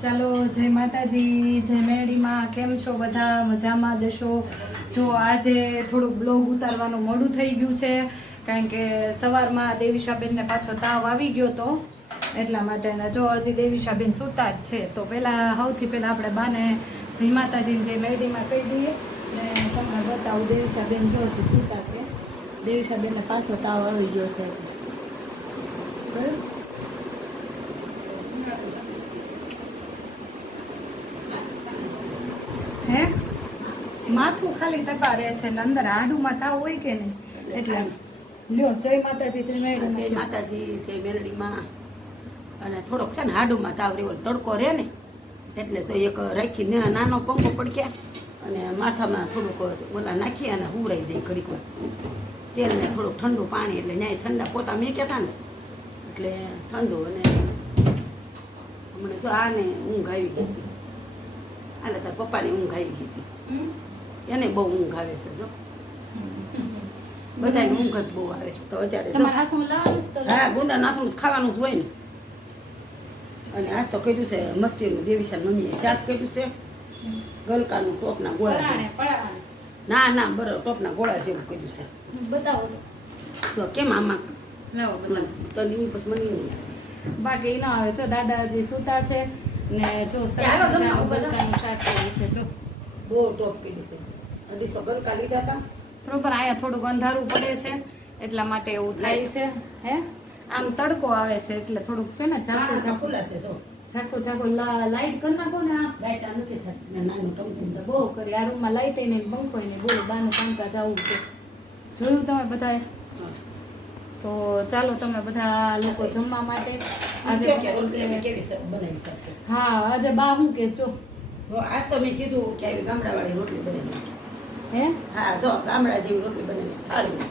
ચાલો જય માતાજી, જય મેરડીમાં. કેમ છો બધા? મજામાં જશો? જો આજે થોડુંક બ્લોગ ઉતારવાનું મોડું થઈ ગયું છે, કારણ કે સવારમાં દેવીશાબેનને પાછો તાવ આવી ગયો હતો, એટલા માટે. જો હજી દેવીશાબેન સૂતા જ છે, તો સૌથી પહેલાં આપણે બાને જય માતાજીને જય મેરડીમાં કહી દઈએ ને તમને બતાવું. દેવીશાબેન જો હજી સૂતા છે. દેવીશાબેનને પાછો તાવ આવી ગયો છે. જોયું? હે માથું ખાલી તપારે છે ને અંદર હાડુમાં તાવ હોય કે નહીં, એટલે લ્યો જય માતાજી, જય મેરડી. જય માતાજી, જય મેરડીમાં. અને થોડોક છે ને હાડુમાં તાવ રેવો, તડકો રહે ને એટલે તો એક રાખીને નાનો પંખો પડક્યા અને માથામાં થોડુંક ઓલા નાખી અને હુવરાઈ દઈ ઘડીક વાર તેલ ને થોડુંક ઠંડુ પાણી, એટલે ન્યાય ઠંડા પોતા મેક્યા હતા ને એટલે ઠંડુ. અને હમણાં જો આને ઊંઘ આવી ગઈ હતી, આલે તાર પપ્પાની ઊંઘ આવી ગઈ હતી, એને બહુ ઊંઘ આવે છે. જો બધાને ઊંઘ જ બહુ આવે છે. તો અત્યારે હા ગુંદા નાથું ખાવાનું જ હોય ને. અને આજ તો કર્યું છે મસ્તીનું દેવીશાન મમ્મીએ શાક કર્યું છે, ગલકાનું ટોપના ગોળા છે. ના ના બરાબર ટોપના ગોળા જેવું કર્યું છે. બતાવો તો જો કેમ આમાં લાવો બતાવો. તો પછી મને નહીં બાકી ના આવે. જો દાદાજી સૂતા છે ને જો ગલકાનું શાક કર્યું છે. જો બહુ ટોપ કર્યું છે. 250 ગલકા લીધા હતા. બરોબર. અહીંયા થોડુંક અંધારું પડે છે એટલા માટે એવું થાય છે. હે આમ તડકો આવે છે એટલે થોડુંક છે ને ઝાકું ઝાકું ખુલ્લા છે. જો ઝાકું ઝાકું લાઈટ કરી નાખો ને. આ લાઈટ આ નથી થતી, નાનું ટમટમ બહુ કરી આ રૂમમાં લાઈટ ને પંખો ને બહુ બાનું કામકાજ આવું છે. જોયું તમે બધાએ? તો ચાલો તમે બધા લોકો જમવા માટે આજે કેવી બનાવી શકશે. હા આજે બા હું કે જો આજ તો મેં કીધું કે આવી ગામડાવાળી રોટલી બનાવી. હે હા જો ગામડા જેવી રોટલી બનાવી થાળીમાં.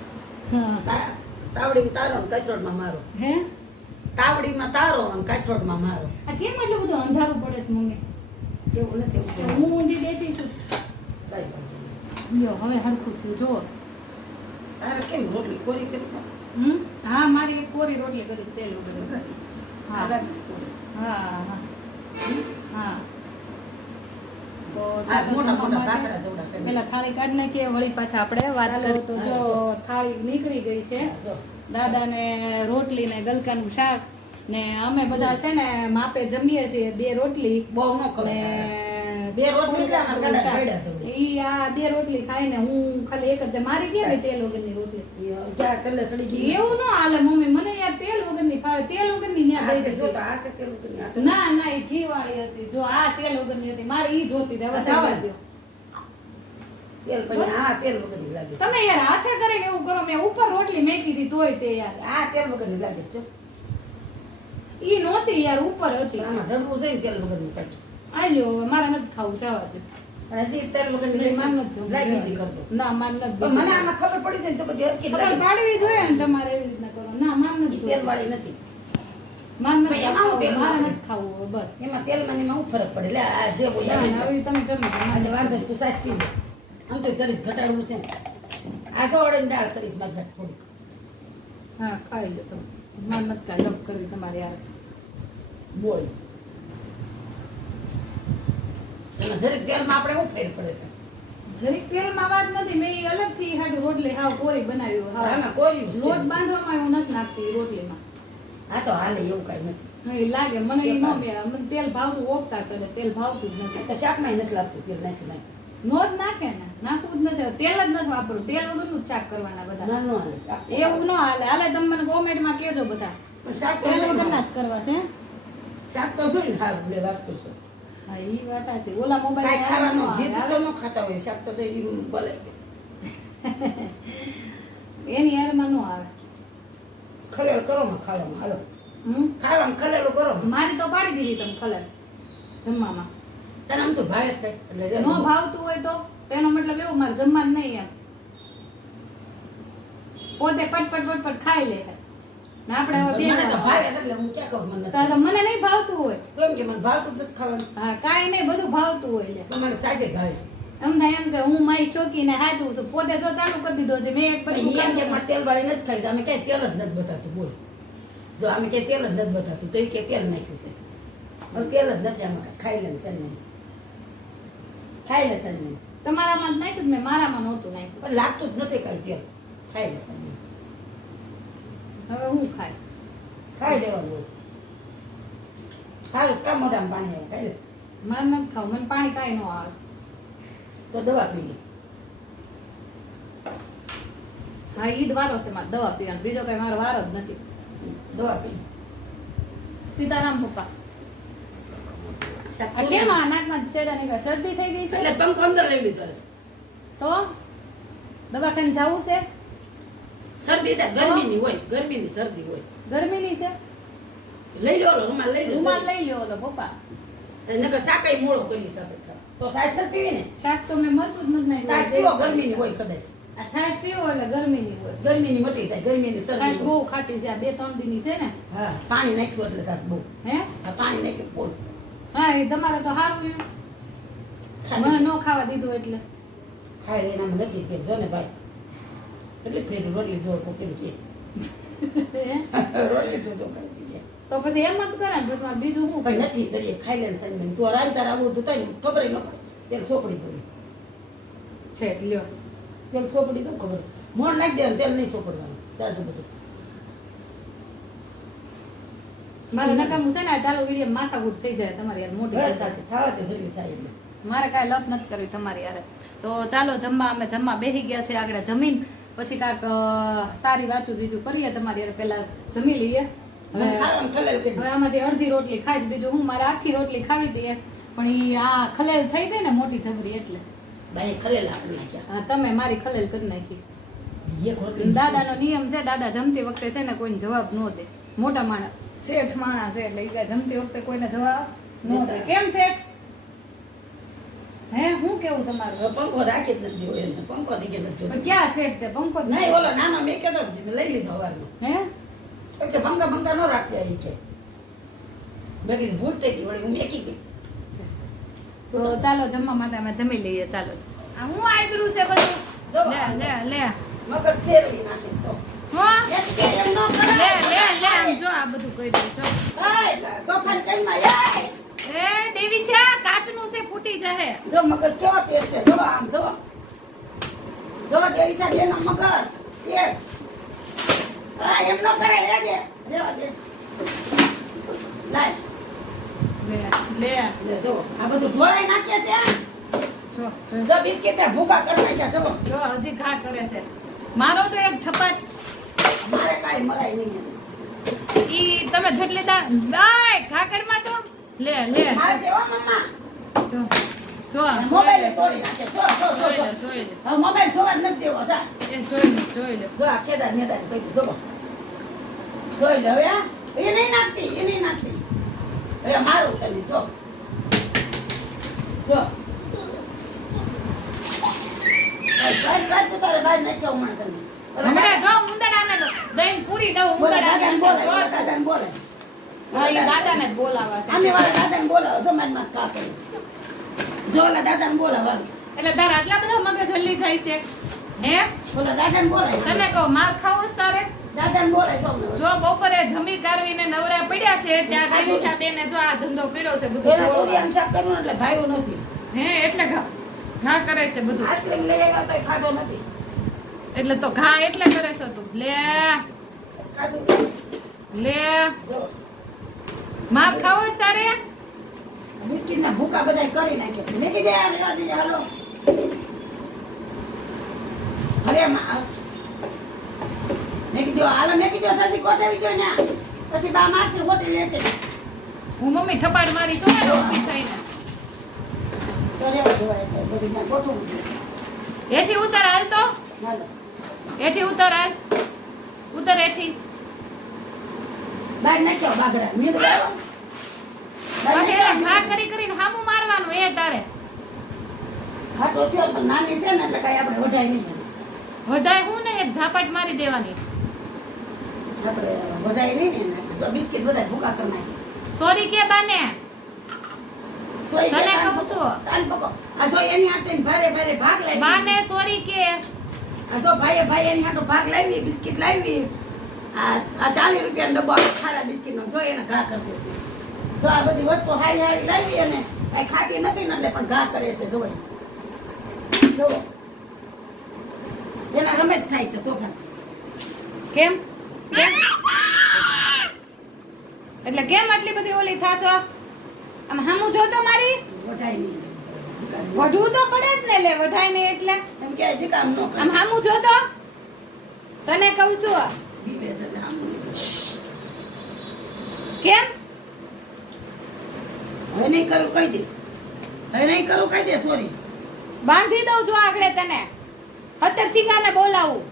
હા તાવડીમાં તારો ને કાચરોડમાં મારો. હે તાવડીમાં તારો અને કાચરોડમાં મારો. આ કેમ એટલું બધું અંધારું પડે છે મમ્મી? એવું નથી. હું ઊંધી બેઠી છું. લ્યો હવે હરખું થયું. જો તારે કેમ રોટલી કોરી કરી છે? હા મારી એક કોરી રોટલી કરી તેલ વગર. હા હા હા હા. તો પેલા થાળી કાઢી નાખીએ, વળી પાછા આપણે વાત કરીએ. તો જો થાળી નીકળી ગઈ છે. દાદાને રોટલી ને ગલકાનું શાક ને અમે બધા છે ને માપે જમીએ છીએ. 2 રોટલી બહુ ન કરે. 2 રોટલી ઈ આ 2 રોટલી ખાઈને હું ખાલી એક જ મારી ગયા ને તેલ વગરની રોટલી. ક્યાં કલે સડી ગઈ એવું ન હાલે મમ્મી, મને યાર તેલ વગરની ફાવે. તેલ વગરની ન્યા ગઈ જો તો આ છે તેલ વગરની. ના ના ઈ ઘી વાળી હતી. જો આ તેલ વગરની હતી, મારે ઈ જોતી હતી. હવે જવા દો. તેલ પણ આ તેલ વગરની લાગે. તમે યાર હાથે કરીને એવું કરો. મેં ઉપર રોટલી મેકી હતી તોય તે યાર આ તેલ વગરની લાગે છે. ઈ નહોતી યાર, ઉપર હતી. આમાં જડવું છે ને તેલ વગરની કાઢી. આલ્યો મારે નથી ખાવું, જવા દો. હજી તેલ વગરની માન નથી લાઈ બીજી કર દો. ના માન નથી. મને આમાં ખબર પડી છે ને તો બધી હરકી ખબર લાગે. પાડવી જોઈએ ને તમારે એવી રીતના કરો. ના માન નથી. તેલ વાળી નથી. માન નથી. ભાઈ, એમાં હું તેલ મારે વાપરું? નથી ખાવું બસ. એમાં તેલ માં ને એમાં હું ફરક પડે. લે આ જે બોલ ના ના હવે તમે જમી લો. આજે વાંધો નહીં, તું સાસ પી લે. આમ તો શરીર ઘટાડવું છે ને. આ તો અડેને દાળ કરીશ મારી ઘાટ થોડીક. હા ખાઈ લો તમે. માન નથી કાંઈ લપ કરવી તમારે યાર. બોલ એમાં જરીક તેલમાં આપણે શું ફેર પડે છે? જરીક તેલમાં વાત નથી. મેં ઈ અલગથી હાટુ રોટલી હાવ કોરી બનાવી. હાવ આમાં કોર્યું છે. લોટ બાંધવામાં એવું નથી નાખતી રોટલીમાં. આ તો હાલે એવું કઈ નથી. હા એ લાગે મને. ઈ ન મેળે. મને તેલ ભાવતું ઓપતા ચડે. તેલ ભાવતું જ નથી. તો શાકમાં નથી લાગતું તેલ નાખી નાખી. નો જ નાખે ને, નાખવું જ નથી. તેલ જ નથી વાપરવું. તેલ વગરનું જ શાક કરવાના બધા. ના નો હાલે શાક. એવું ન હાલે. હાલે તમે મને કોમેન્ટમાં કહેજો બધા. પણ શાક તો તેલ નહીં વગરના હાલે. જ કરવા છે. શાક તો જોઈને સારું લે વાગતું છે. હા ઈ વાત સાચી. ઓલા કાંઈ મોબાઈલ ખાવાનું ઘી તો ન ખાતા હોય. શાક તો ઈ ભલે એની યારમાં નો આવે. ખલેલ કરો માં ખાવામાં. હાલો હમ ખાવામાં ખલેલું કરો. મારી તો પાડી દીધી તમે ખલેલ જમવામાં. તને આમ તો ભાવે છે એટલે નો ભાવતું હોય તો એનો મતલબ એવું મારે જમવાનું નહીં એમ. પોતે પટપટ પટપટ ખાઈ લે ને આપણે હવે બે મને તો ભાવે છે એટલે હું ક્યાં કહું મને નથી. તો મને નહીં ભાવતું હોય. કેમ કે મને ભાવતું જ નથી ખાવાનું. હા કાંઈ નહીં, બધું ભાવતું હોય લે. તો મને સાચે ભાવે. એમ થાય એમ કે હું મારી શોખીને હાચું છું. પોતે જો ચાલુ કરી દીધો છે. મેં એક પણ ઈ એમ કે મારે તેલ વાળી નથી ખાઈ. અમે ક્યાંય તેલ જ નથી બતાતું. બોલ જો અમે ક્યાંય તેલ જ નથી બતાતું તો એ કે તેલ નાખ્યું છે. હવે તેલ જ નથી આમાં કાંઈ. ખાઈ લે સન્ની, ખાઈ લે સન્ની. તમારામાં જ નાખ્યું જ મેં, મારામાં નહોતું નાખ્યું. પણ લાગતું જ નથી કાંઈ તેલ. ખાઈ લે સન્ની, હવે હું ખાય? ખાઈ લેવાનું હોય. સારું કામ મોઢામાં પાણી આવે, ખાઈ લે. મારે નથી ખાવું, મને પાણી કાંઈ ન આવે. તો દવા પી લે. હા, ઈદ વારો છે મારે દવા પીવાનો, બીજો કઈ મારો વારો જ નથી. દવા પી લે. સીતારામ પપ્પા. આ કેમ આ નાકમાં શેડા નીકળે? શરદી થઈ ગઈ છે એટલે પંખો અંદર લઈ લીધો છે. તો દવાખાને જવું છે? શરદી થાય ગરમીની હોય, ગરમીની શરદી હોય. ગરમીની છે? લઈ લો રૂમાલ લઈ લો. રૂમાલ લઈ લ્યો ઓલો પપ્પા. નકર શાકાઈ મોળો કરી શકે છે. તો સાહેબ નથી પીવી ને. શાક તો મેં મરચું જ નથી સાહેબ પીવો ગરમીની હોય કદાચ. આ છાશ પીવો એટલે ગરમીની હોય. ગરમીની મટી જાય, ગરમીની છાશ શરદી બહુ હોય. ખાટી છે, આ 2-3 દીની છે ને. હા પાણી નાખ્યું એટલે તાસ બહુ. હે આ પાણી નાખ્યું પોળ. હા, એ તમારે તો સારું રહ્યું. મને ન ખાવા દીધું એટલે. ખાઈ લે એનામાં નથી તે જો ને ભાઈ. એટલે ફેર રોટલી જો કોકેલ કે. રોટલી જો કરે છે. તો પછી એમ જ કરે ને, પછી મારે બીજું શું કઈ કરું? નથી સરી ખાઈ લે સાઈન તું રાંધતા આવું તો તને ખબર ન પડે. તેલ સોપડી દઉં. છે લ્યો. તેલ સોપડી દઉં ખબર. મોણ નાખી દેવાનું, તેલ નહીં સોપડવાનું. ચાજુ બધું. મારે નકામું છે ને આ ચાલુ વિડીયો માથાકૂટ થઈ જાય તમારી યાર મોટી ભલે જગ્યાએ. થાય, થાવા તે સરી થાય એટલે. મારે કાંઈ લપ નથી કરવી તમારી યારે. તો ચાલો જમવા, અમે જમવા બેસી ગયા છે. આગળ જમીન પછી કાંક સારી વાંચું દીધું કરીએ તમારી યારે. પહેલા જમી લઈએ. હવે ખાવાનું ખલેલ કરી. હવે આમાંથી અડધી રોટલી ખાઈશ, બીજું હું મારે આખી રોટલી ખાવી હતી પણ ઈ આ ખલેલ થઈ ગઈ ને મોટી જબરી એટલે. ભાઈ ખલેલ આપી નાખ્યા. હા, તમે મારી ખલેલ કરી નાખી. એક રોટલી દાદાનો નિયમ છે, દાદા જમતી વખતે છે ને કોઈને જવાબ ન દે. મોટા માણસ, શેઠ માણસ છે એટલે ઈ કાંઈ જમતી વખતે કોઈને જવાબ ન દે. કેમ શેઠ? હે હું કેવું તમારું? પંખો રાખી જ નથી હોય એને. પંખો દીકે નથી જોતો. પણ ક્યાં શેઠ તે પંખો જ નહીં ઓલો નાનો મેં કહેતો જ નહીં, લઈ લીધો હવારનો. હે તો કે પંખા ન રાખતા એ કે. મેં કીધું ભૂલ થઈ ગઈ વળી હું મેકી ગઈ. તો ચાલો જમવા માટે અમે જમી લઈએ. ચાલો આ હું આયદરું છે બધું. જો લે લે લે મગજ ફેરવી નાખે છો. હો એક કે એમ ન લે કરાય. લે લે આમ જો આ બધું કહી દઉં છો. એય, તોફાન કરી માં એય. એ દેવી છે કાચનું છે, ફૂટી જશે. જો મગજ કેવો તેજ છે. જો આમ જો. જો દેવી સાહેબ એનો મગજ તેજ. હા એમ ન કરાય રે દે. રેવા દે. લાય લે લે લે જો આ બધું ઢોળાઈ નાખે છે. જો જો બિસ્કિટ ને ભૂકા કરી નાખ્યા જો. જો હજી ઘા કરે છે. મારો તો એક છપાટ મારે કાંઈ મરાય નહીં. ઈ તમે જેટલી દાય ખાકરમાં તો લે લે મારે છે હો મમ્મા. જો જો મોબાઈલ તોડી નાખે. જો જો જો જોઈ જો. લે જોઈ લે હવે મોબાઈલ જોવા જ નથી દેવો સા. એ જોઈ લે જો આ ખેદાર મેદાર કઈ જો. જોઈ લે હવે આ. એ નહીં નાખતી, એ નહીં નાખતી. હવે મારું કરી જો. જો. કર તું તારે બહાર નાખ્યો હમણાં તમે. હમણાં જો ઉંદડાને દઈને પૂરી દઉં બોલે દાદાને બોલે, જો બોલે દાદાને બોલે. હા, ઈ દાદાને જ બોલાવા છે. આમે વાળા દાદાને બોલાવો જો મારી માં કા કરી. જો ઓલા દાદાને બોલાવો. એટલે તારા આટલા બધા મગજ હલ્લી થાય છે હે? ઓલા દાદાને બોલાય. તને કહું માર ખાવો છે તારે? દાદાને બોલાય સૌને. જો બપોરે જમી કારવીને નવરા પડ્યા છે ત્યાં દેવીશા બેને જો આ ધંધો કર્યો છે બધું એના બોલવાનું. ચોરિયાનું શાક કરવું એટલે ભાઈઓ નથી. હે એટલે ઘા કરે છે બધું. આઈસ્ક્રીમ લઈ આવ્યા તોય ખાધો નથી. એટલે તો ઘા એટલે કરે છે તું. લે ખાધું લે જો. માર ખાવો છે તારે? બિસ્કિટ ના ભૂકા બધા કરી નાખ્યા. મેં કીધું યાર રેવા દીધે હાલો. હવે મેં કીધું હાલો, મેં કીધું સદી કોટાવી ગયો ને પછી બા મારશે હોટી લેશે. હું મમ્મી થપાડ મારી છું ને ઊભી થઈને. તો રેવા દેવાય એટલે બધું ત્યાં ગોઠવવું જોઈએ. હેઠી ઉતર હાલ તો. હાલો હેઠી ઉતર હાલ. ઉતર હેઠી. બહાર નાખ્યો બાગડા મેં તો લાવ્યો. બહાર પછી એલા નાખ્યો. ઘા કરી કરીને હામું મારવાનું એ તારે. ખાટો થયો પણ નાની છે ને એટલે કઈ આપણે વઢાય નહીં. વઢાય હું ને એક ઝાપટ મારી દેવાની. આપણે વઢાય નહીં ને એટલે તો બિસ્કિટ બધા ભૂકા કરી નાખી. સોરી કે બાને. સોઈ તને ગયા કહું છું. કાન પકો. આ સોઈ એની હાથે ભારે ભારે ભાગ લાવી. બાને સોરી કે. આ તો ભાઈ એની હાટો ભાગ લાવી, બિસ્કિટ લાવી. આ 40 રૂપિયાનો ડબ્બો ખારા બિસ્કિટનો જો એને ઘા કરી દેશે. જો આ બધી વસ્તુ હારી હારી લાવી અને કઈ ખાતી નથી ને એટલે પણ ઘા કરે છે જોવે જોવો એના રમે જ થાય છે તોફાન કેમ કેમ એટલે કેમ આટલી બધી ઓલી થાશો આમ હામું જોતો મારી વઢાઈ નહીં વઢવું તો પડે જ ને લે વઢાય ને એટલે એમ કે હજી કામ ન કરે આમ હામું જોતો તને કહું છું આ. બીવે છે એટલે આમ નહીં. કેમ હવે નહીં કરું કહી દે હવે નહીં કરું કહી દે સોરી બાંધી દઉં જો આગળ તને અત્યારે સિંગાને બોલાવું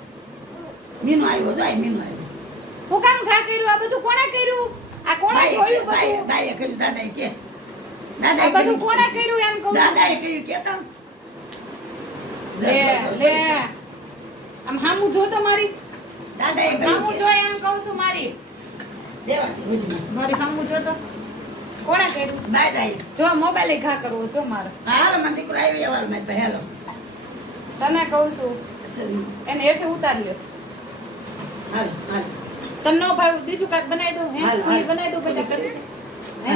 મીનુ આવ્યો જાય મીનુ આવ્યો હું કામ ઘા કર્યું આ બધું કોણે કર્યું આ કોણે જોયું બધું દાદાએ કર્યું દાદાએ કે આ બધું કોણે કર્યું એમ કહું છું. દાદાએ કર્યું કેતા લે લે આમ હામું જો તો મારી દાદાએ હામું કર્યું જો એમ કહું છું મારી દેવાની રોજમાં મારી હામું જો તો કોણે કર્યું દાદાએ જો મોબાઈલ ઘા કરવો જો મારો હાલો મારો દીકરો આવ્યો એવાર મેં ભાઈ હાલો તને કહું છું એને એટલે ઉતારી લ્યો હાલો હાલો તને નો ભાવ બીજું કાંઈક બનાવી દઉં હે હાલો, પૂરી હાલો. બનાવી દઉં બેટા કરવી છે હે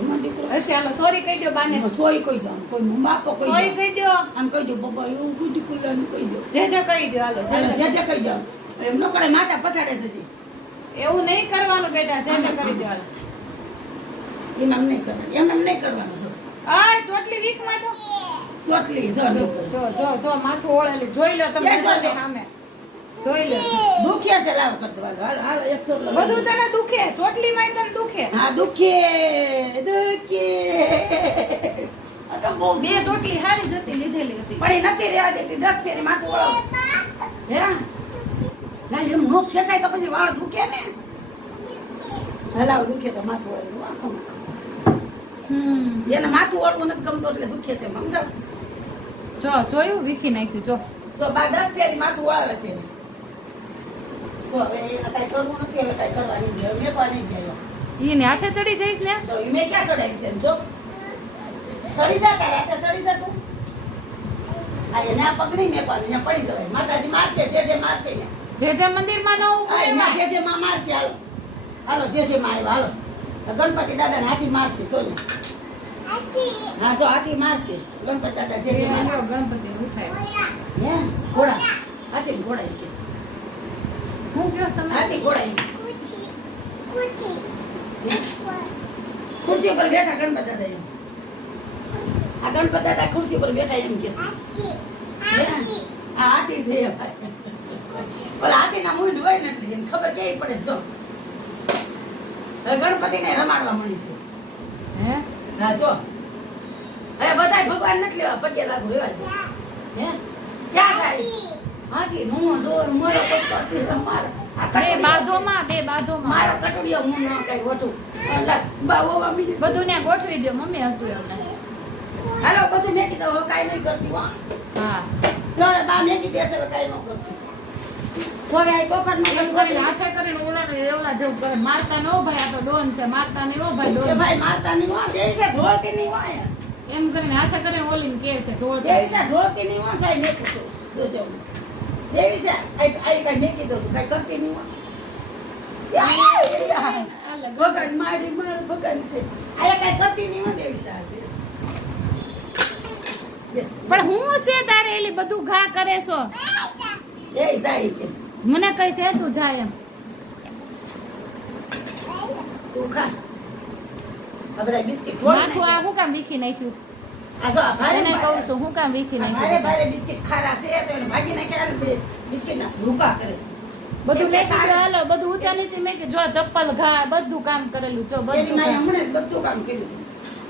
મારો દીકરો હશે હાલો સોરી કહી દો બાને સોય કહી દો કોઈ બાપો કહી સોરી દો કહી દો આમ કહી દો બાબા એવું ગુજી કુલ્લાનું કહી દો જે કહી દો હાલો હાલો જે જે કહી દો એમ ન કરે માથા પછાડે છે જી એવું નહીં કરવાનું બેટા જે કરી દો હાલો એમ નહીં કરવાનું એમ નહીં કરવાનું જો આ ચોટલી વીક માં તો સોટલી જો જો જો જો માથું ઓળેલું જોઈ લો તમે એ જો, જો. સામે જોઈ લો દુખ્યા છે લાવ કરતો હાલો હાલો હાલો 100 બધું તને દુખે ચોટલી માં તને દુખે હા દુખે દુખે આ તો બહુ બે ચોટલી હારી જતી લીધેલી હતી પણ એ નથી રહેવા દેતી 10 ફેરી માથું ઓળો હે ના એમ નો ખેંચાય તો પછી વાળ દુખે ને હલાવ દુખે તો માથું ઓળેલું આખું એને માથું ઓળવું નથી ગમતો એટલે દુખે છે સમજાવ જો જોયું વીખી નાખ્યું જો તો બા 10 ફેરી માથું ઓળાવે છે તો હવે એ કાંઈ કરવું નથી હવે કાંઈ કરવાની નથી હવે મેકવાની જ ગયો ઈને હાથે ચડી જઈશ ને તો મેં ક્યાં ચડાવી છે એમ જો સડી જા તારે હાથે સડી જા તું આ એના પગ નહીં મેકવાની ને પડી જવાય માતાજી મારશે જે મારશે ને જે મંદિર માં ન આ ઉભું એના જે માં મારશે હાલો હાલો જે માં આવ્યા હાલો તો ગણપતિ દાદાને હાથી મારશે તો ને હા જો હાથી મારશે ગણપતિ દાદા જે મારશે ગણપતિ ઉઠાય હે ઘોડા હાથી ને ઘોડા કે હું કયો તમે હાથી ઘોડા ખુરશી ઉપર બેઠા ગણપતિ દાદા એમ આ ગણપતિ દાદા ખુરશી ઉપર બેઠા એમ કે છે આ હાથી છે ભાઈ ઓલા હાથીના મૂંઢ હોય ને એટલે એને ખબર કેવી પડે જો હવે ગણપતિને રમાડવા મળી છે હે હા જો હવે બધાય ભગવાન નથી લેવા પગે લાગુ રેવા છે હે ક્યાં જાય હાજી નો જો મારો પગ માર બે બાજોમાં મારો કટોડિયો હું ન કઈ વઠું બાબોમાં મીડી બધું ને ગોઠવી દો મમ્મી હતું એમને હાલો બધું મેકી દો હવે કાઈ નહીં કરતી હો હા સોરે બા મેકી દેશે હવે કાઈ ન કરતી સોરે આ તોફાન માં એમ કરીને આશા કરીને ઓલાને એવલા જેવું કરે મારતા નો ભાઈ આ તો ડોન છે મારતા નહીં હો ભાઈ એ ડોન ભાઈ મારતા નહીં હો દેવી છે ઢોળતી નહીં હો એમ કરીને હાથે કરીને ઓલીને કે છે ઢોળ દેવી છે ઢોળતી નહીં હો જાય મેકું છું સુજો દેવી છે આઈ કઈ મેકી દઉં છું કઈ કરતી નહીં હો ભગવાન મારી માર ભગવાન છે આ કઈ કરતી નહીં હો દેવી છે પણ હું છે તારે એલી બધું ઘા કરે છો એ જાય કે મને કઈ છે તું જાય એમ તું ખા આ બધા બિસ્કિટ માથું આ હું કામ વીખી નાખ્યું આ જો આ ભારે એને કહું છું હું કામ વીખી ભારે નાખ્યું ભારે બિસ્કિટ ખારા છે તો એને ભાગી નાખ્યા ને બિસ્કિટ ના ભૂકા કરે છે બધું મેં કીધું હાલો બધું ઊંચા નીચે મેં કીધું જો ચપ્પલ ઘા બધું કામ કરેલું જો એની બધું માએ કામ. હમણાં જ બધું કામ કર્યું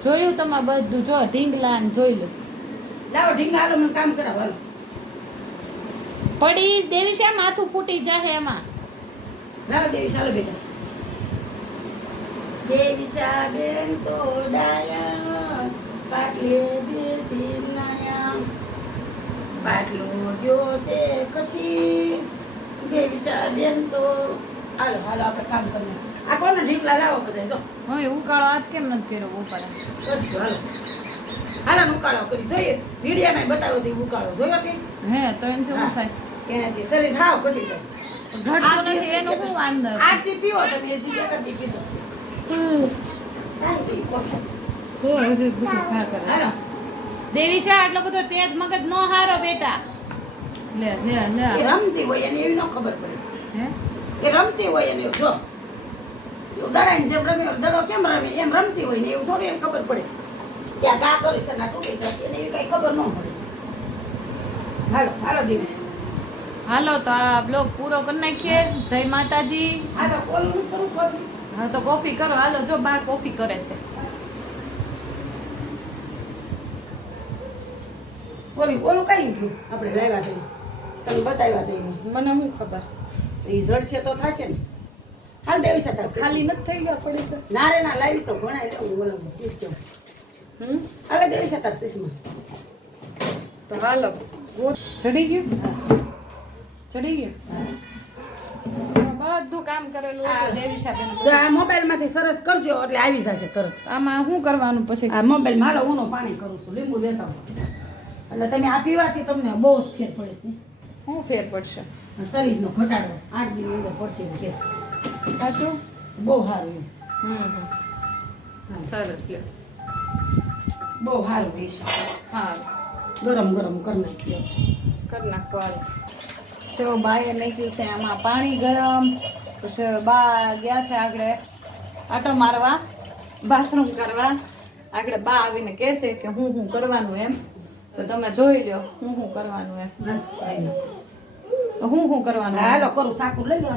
જોયું તમારે બધું જો ઢીંગલા ને જોઈ લો લાવો ઢીંગા હાલો મને કામ કરાવો હાલો પડી દેવી છે માથું ફૂટી જાહે એમાં લાવો દેવી ચાલો બેટા દેવી ચા બેન તો ડાયા પાટલે બેસી નાયા પાટલો ગયો છે કશી દેવી ચા બેન તો હાલો હાલો આપણે કામ કરીએ આ કોને ઢીંગલા લાવો બધા જો હવે ઉકાળો હાથ કેમ નથી કર્યો ઉપાડે બસ હાલો હાલો ઉકાળો કરી જોઈએ વિડીયામાં બતાવ્યો હતી ઉકાળો જોયો હતી હે તો એમ શું હા. થાય એનાથી શરીર હાવ ઘટી જાય ઘટતું નથી એનું શું વાંધો છે? આરતી પીવો તમે એ સીધા કરતી પીધો કાંઈ નહીં, કોફી. તો હજી બધું ખા કરે હાલો. દેવીશા આટલો બધો તેજ મગજ નો હારો બેટા લે લે એ લે રમતી હોય એને એવી ન ખબર પડે. હે એ રમતી હોય એને એવું જો એવું દડાઈને જેમ રમે દડો કેમ રમે એમ રમતી હોય ને એવું થોડી એમ ખબર પડે કે આ ગા કરી છે ને આ તૂટી જશે એને એવી કઈ ખબર ન પડે. હાલો હાલો દેવીશ, હાલો તો આ બ્લોગ પૂરો કરી નાખીએ. જય માતાજી. હાલો ઓલું નથી કરવું કોફી. હા તો કોફી કરો હાલો. જો બા કોફી કરે છે. ઓલું કઈ ગયું આપણે લાવ્યા તો તમે બતાવ્યા તો એમાં મને શું ખબર એ જડશે તો થશે ને. હાલ દેવીશ થશે. ખાલી નથી થઈ ગયા પડી તો. ના રે ના લાવીશ તો ઘણા લેવું બોલાવું પૂછજો. હાલે દેવીશ થશે તો હાલો ચડી ગયું ચડી ગયું બધું કામ કરેલું હતું દેવીશાબેન. જો આ મોબાઈલ માંથી સરસ કરજો એટલે આવી જશે તરત. આમાં શું કરવાનું પછી? આ મોબાઈલ માં હાલો ઊનો પાણી કરું છું લીંબુ દેતા હું. એટલે તમે આ પીવાથી તમને બહુ જ ફેર પડે છે. શું ફેર પડશે? શરીરનો ઘટાડો 8 દિન અંદર પડશે એવું કહેશે. સાચું? બહુ સારું એમ. હમ સરસ લ્યો. બહુ સારું રહેશે. હા ગરમ ગરમ કરી નાખ્યો. કરી નાખો હાલો. જો બાએ નાખ્યું છે આમાં પાણી ગરમ. પછી બા ગયા છે આગળ આટો મારવા, બાથરૂમ કરવા. આગળ બા આવીને કહેશે કે હું કરવાનું એમ. તો તમે જોઈ લ્યો હું કરવાનું એમ. તો હું કરવાનું? હાલો કરું સાકું લઈ લો.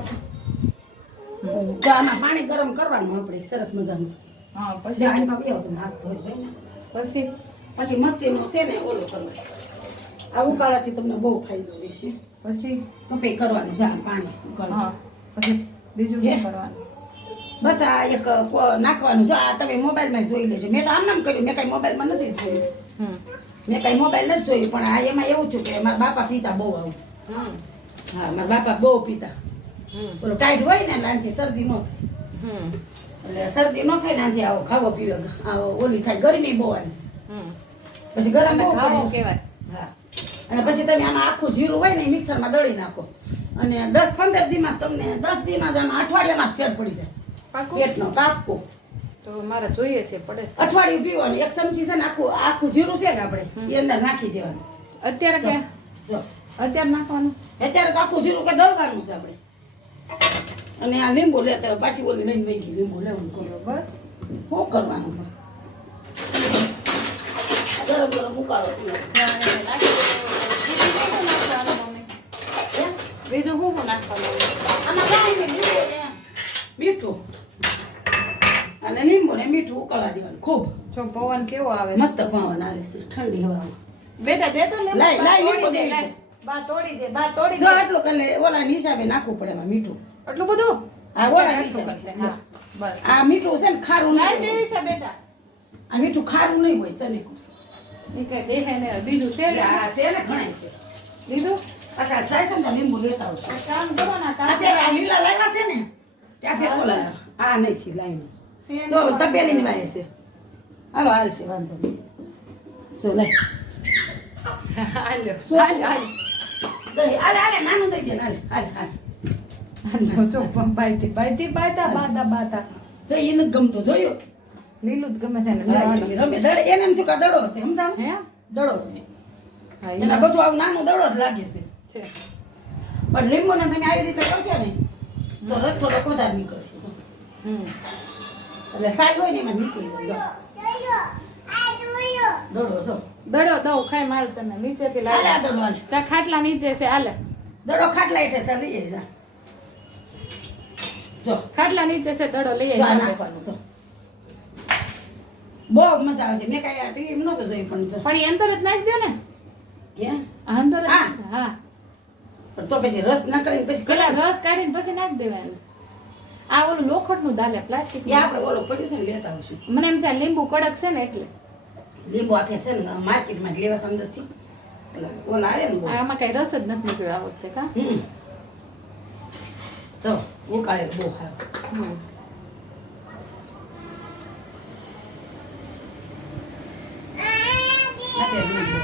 તો આમાં પાણી ગરમ કરવાનું આપણે સરસ મજાનું. હા પછી પછી આમાં બેહો તમે હાથ ધોઈ જોઈને. પછી પછી મસ્તીનો છે ને ઓલું કરવાનું. આ ઉકાળાથી તમને બહુ ફાયદો રહેશે. પછી કપે કરવાનું જા પાણી ઉકાળવાનું. હા પછી બીજું શું કરવાનું? બસ આ એક નાખવાનું. જો આ તમે મોબાઈલમાં જોઈ લેજો. મેં તો આમ નામ કર્યું, મેં કઈ મોબાઈલમાં નથી જોયું. હમ મેં કઈ મોબાઈલ નથી જોયું, પણ આ એમાં એવું થયું કે મારા બાપા પીતા બહુ આવું. હમ હા મારા બાપા બહુ પીતા. હમ ઓલો ટાઈટ હોય ને એટલે આનાથી શરદી ન થાય. હમ એટલે શરદી ન થાય ને આનાથી આવો ખાવો પીવો આવો ઓલી થાય, ગરમી બહુ આવે. હમ પછી ગરમ બહુ ખાવો પડે. કહેવાય. હા અને પછી તમે આમાં આખું જીરું હોય ને મિક્સરમાં દળી નાખો અને 10-15 દીમાં તમને 10 દીમાં જ આમાં અઠવાડિયામાં જ ફેર પડી જાય. પાકું? પેટનો તાપકો તો મારે જોઈએ છે પડે. અઠવાડિયું પીવાનું. એક ચમચી છે ને આખું જીરું છે ને આપણે એ અંદર નાખી દેવાનું. અત્યારે કે જો અત્યારે નાખવાનું? અત્યારે તો આખું જીરું કે દળવાનું છે આપણે. અને આ લીંબુ લેતા પાછી ઓલી લઈને વહી ગઈ. લીંબુ લેવાનું કરો. બસ શું કરવાનું પણ? ગરમ ગરમ ઉકાળો પીવો. બીજું શું નાખવાનું? આમાં કાંઈ નહીં, લીંબુ ને મીઠું અને લીંબુ ને મીઠું ઉકાળવા દેવાનું ખૂબ. જો પવન કેવો આવે છે. મસ્ત પવન આવે છે, ઠંડી હવા. બેટા દે તો લીંબુ. લાય, લાય, બા લીંબુ તોડી દે, દેવી લાય. છે. બા તોડી દે, બા તોડી જો દે. આટલું એટલે ઓલાની હિસાબે નાખવું પડે એમાં મીઠું. આટલું બધું? આ ઓલાની આટલું હિસાબે. કરી દે, હા. બસ. આ મીઠું છે ને ખારું લાય નહીં દેવી હોય. છે બેટા. આ મીઠું ખારું નહીં હોય તને કહું છું. એ કઈ દેખાય ને બીજું છે ને? આ છે ને ઘણાય છે. લીધું? પાછા જાય છે ને તો લીંબુ લેતા આવશે. એક કામ કરો ને, આ અત્યારે આ લીલા લાવ્યા છે ને ત્યાં ફેર ઓલા આ નહીં છે લાવીને. શેરડી જો તપેલીની વાય છે. હાલો હાલ છે વાંધો નહીં. જો લઈ હાલ્યો. શું? હાલ્યો. દહીં હાલે હાલે નાનું દઈ દે હાલે હાલે હાલે. હાલ્યો. જો બાયતી બાતા. જો એને જ ગમતું જોયું. લીલું જ ગમે છે ને. હા, ઈ રમે દડ એને એમ થયું કે આ દડો છે સમજાણું? હે? દડો છે. હા, એના બધું આવું નાનું દડો જ લાગે છે. છે. પણ લીંબુને તમે આવી રીતે કરશો ને તો રસ થોડો વધારે નીકળશે. જો. હમ. એટલે સાલ હોય ને એમાં નીકળી જાય. જો. દડો જો. દડો દઉં ખાઈ માલ તને નીચેથી હાલે આ લાવે. દડો હાલે. ચા ખાટલા નીચે છે હાલે. દડો ખાટલા હેઠે છે લઈ જાય. જો. ખાટલા નીચે છે દડો લઈ જો આ જાય. નાખવાનું જો. બહુ મજા આવશે. મેં કાંઈ આ ટીવી નહોતું જોયું પણ જો. પણ એ અંદર જ નાખી દો ને. હે? આ અંદર જ હા. હા. પણ તો પછી રસ ના કરીને પછી પેલા કલા રસ કાઢીને પછી નાખી દેવાનું. આ ઓલું લોખંડનું દાલે પ્લાસ્ટિક. એ આપણે ઓલો પડ્યું છે ને લેતા આવશું. મને એમ છે લીંબુ કડક છે ને એટલે. લીંબુ આપે છે ને માર્કેટમાં લેવા અંદરથી ઓલા આવે ને બહુ. આમાં કઈ રસ જ નથી નીકળ્યો આ વખતે કા. તો ઉકાળે બહુ સારું. હમ. આપે લીંબુ.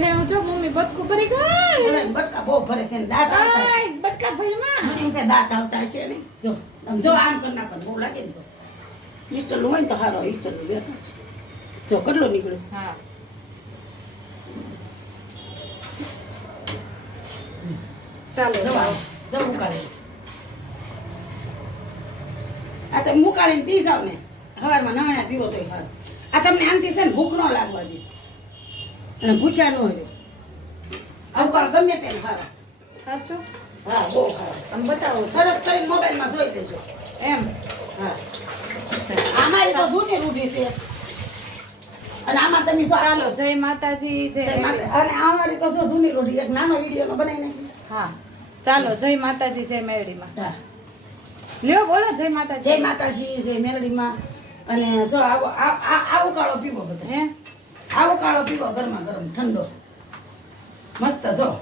એ હું જો મમ્મી બટકું ભરી ગઈ. બધાને બટકા બહુ ભરે છે ને દાંત આવતા હશે. આય, બટકા ભરી માં. મને એમ છે દાંત આવતા હશે ને જો આમ જો આમ કરી નાખવાનું બહુ લાગે ને તો ઈસ્ટરનું હોય ને તો સારો ઈસ્ટરનું બેઠા છે જો કેટલો નીકળ્યો હા ચાલો જવા જવું ઉકાળે આ તમે મુકાળીને પી જાવ ને સવારમાં નવાણા પીવો તોય સારું આ તમને આનથી છે ને ભૂખ ન લાગવા દે અને ભૂખ્યા ન હોય આ ઉકાળ ગમે તેમ સારા સાચું હા બહુ સારા આમ બતાવો સરસ કરીને મોબાઈલમાં જોઈ લેજો એમ હા અમારી તો જૂની રૂઢી છે અને આમાં તમે જો ચાલો જય માતાજી જય અને અમારી તો જો જૂની રૂઢી એક નાનો વિડીયો બનાવી નાખી હા ચાલો જય માતાજી જય મેરડીમાં હા લ્યો બોલો જય માતાજી જય માતાજી જય મેલડીમાં અને જો આવો કાળો પીવો બધો હે આવો કાળો પીવો ગરમા ગરમ ઠંડો મસ્ત જો